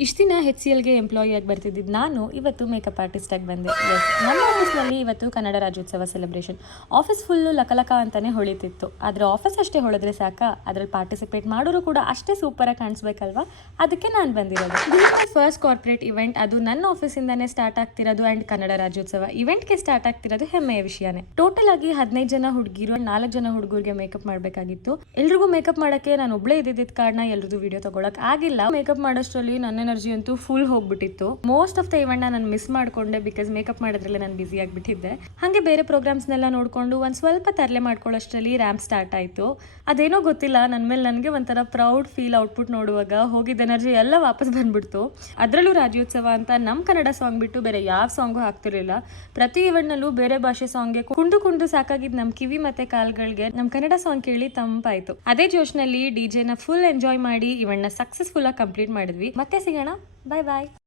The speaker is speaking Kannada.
ಇಷ್ಟು ದಿನ HCLಗೆ ಎಂಪ್ಲಾಯಿ ಆಗಿ ಬರ್ತಿದ್ದಿದ್ದು ನಾನು ಇವತ್ತು ಮೇಕಪ್ ಆರ್ಟಿಸ್ಟ್ ಆಗಿ ಬಂದೆ. ನಮ್ಮ ಆಫೀಸ್ನಲ್ಲಿ ಇವತ್ತು Kannada Rajyotsava celebration. Office full ಲಕಲಕ ಅಂತಾನೆ ಹೊಳಿತಿತ್ತು. ಆದರೆ ಆಫೀಸ್ ಅಷ್ಟೇ ಹೊಳೆದ್ರೆ ಸಾಕಾ, ಅದ್ರಲ್ಲಿ ಪಾರ್ಟಿಸಿಪೇಟ್ ಮಾಡೋರು ಕೂಡ ಅಷ್ಟೇ ಸೂಪರಾಗಿ ಕಾಣಿಸ್ಬೇಕಲ್ವಾ, ಅದಕ್ಕೆ ನಾನು ಬಂದಿರೋದು. ಇದು ಫಸ್ಟ್ ಕಾರ್ಪೊರೇಟ್ ಇವೆಂಟ್, ಅದು ನನ್ನ ಆಫೀಸಿಂದಾನೇ ಸ್ಟಾರ್ಟ್ ಆಗ್ತಿರೋದು. ಆ್ಯಂಡ್ ಕನ್ನಡ ರಾಜ್ಯೋತ್ಸವ ಇವೆಂಟ್ಗೆ ಸ್ಟಾರ್ಟ್ ಆಗ್ತಿರೋದು ಹೆಮ್ಮೆಯ ವಿಷಯನೇ. ಟೋಟಲ್ ಆಗಿ 15 ಜನ ಹುಡುಗಿರು 4 ಜನ ಹುಡುಗರಿಗೆ ಮೇಕಪ್ ಮಾಡಬೇಕಾಗಿತ್ತು. ಎಲ್ರಿಗೂ ಮೇಕಪ್ ಮಾಡೋಕ್ಕೆ ನಾನು ಒಬ್ಬಳೇ ಇದ್ದಿದ್ದ ಕಾರಣ ಎಲ್ರದ್ದು ವಿಡಿಯೋ ತಗೊಳಕ್ ಆಗಿಲ್ಲ. ಮೇಕಪ್ ಮಾಡೋಷ್ಟರಲ್ಲಿ ನನ್ನ ಎನರ್ಜಿ ಅಂತೂ ಫುಲ್ ಹೋಗ್ಬಿಟ್ಟಿತ್ತು. ಮೋಸ್ಟ್ ಆಫ್ ದ ಇವೆಂಟ್ ನಾನು ಮಿಸ್ ಮಾಡ್ಕೊಂಡೆ, ಬಿಕಾಸ್ ಮೇಕಪ್ ಮಾಡೋದ್ರಲ್ಲೇ ನಾನು ಬಿಸಿ ಆಗಿಬಿಟ್ಟಿದ್ದೆ. ಹಾಗೆ ಬೇರೆ ಪ್ರೋಗ್ರಾಮ್ಸ್ನೆಲ್ಲ ನೋಡ್ಕೊಂಡು ಒಂದು ಸ್ವಲ್ಪ ತರಲೆ ಮಾಡ್ಕೊಳ್ಳೋಷ್ಟರಲ್ಲಿ ರ್ಯಾಂಪ್ ಸ್ಟಾರ್ಟ್ ಆಯಿತು. ಅದೇನೋ ಗೊತ್ತಿಲ್ಲ, ನನ್ನ ಮೇಲೆ ನನಗೆ ಒಂಥರ ಪ್ರೌಡ್ ಫೀಲ್ ಔಟ್ಪುಟ್ ನೋಡುವಾಗ ಹೋಗಿದ್ದ ಎನರ್ಜಿ ಎಲ್ಲ ವಾಪಸ್ ಬಂದ್ಬಿಡ್ತು. ಅದರಲ್ಲೂ ರಾಜ್ಯೋತ್ಸವ ಅಂತ ನಮ್ಮ ಕನ್ನಡ ಸಾಂಗ್ ಬಿಟ್ಟು ಬೇರೆ ಯಾವ ಸಾಂಗು ಹಾಕ್ತಿರ್ಲಿಲ್ಲ. ಪ್ರತಿ ಇವೆಂಟ್ನಲ್ಲೂ ಬೇರೆ ಭಾಷೆ ಸಾಂಗ್ಗೆ ಕುಂಡು ಸಾಕಾಗಿದ್ದು ನಮ್ಮ ಕಿವಿ ಮತ್ತೆ ಕಾಲ್ಗಳಿಗೆ ನಮ್ಮ ಕನ್ನಡ ಸಾಂಗ್ ಕೇಳಿ ತಂಪಾಯಿತು. ಅದೇ ಜೋಶ್ನಲ್ಲಿ ಡಿಜೆನ ಫುಲ್ ಎಂಜಾಯ್ ಮಾಡಿ ಇವೆಂಟ್ನ ಸಕ್ಸಸ್ಫುಲ್ ಆಗಿ ಕಂಪ್ಲೀಟ್ ಮಾಡಿದ್ವಿ. ಮತ್ತೆ ಸಿಗೋಣ, ಬಾಯ್ ಬಾಯ್.